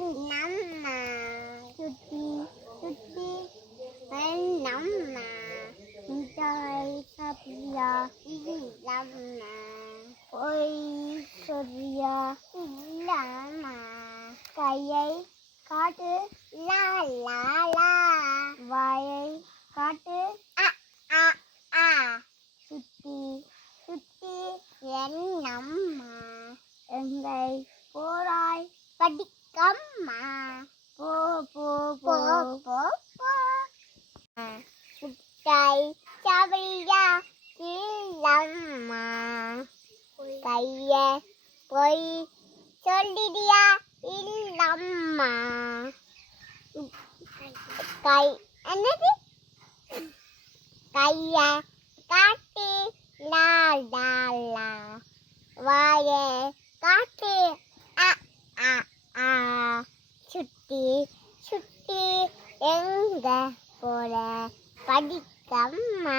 bánh nóng mà chút đi chút đi bánh nóng mà chơi sập giờ đi làm mà ôi sập giờ đi làm mà cái ấy có chứ la la la. Vậy có chứ a a a, chút đi chút đi bánh nóng mà em đây bố rồi và đi cấm mà. Bố bố bố. Bố bố à, cây cha bây giờ chỉ lắm mà. Cây ye bơi chơi đi đi à đi lắm mà. Cây anh nói ấy cây ye cắt đi la la la và ye cắt đi சுட்டி சுட்டி எங்க போல படிக்கம்மா.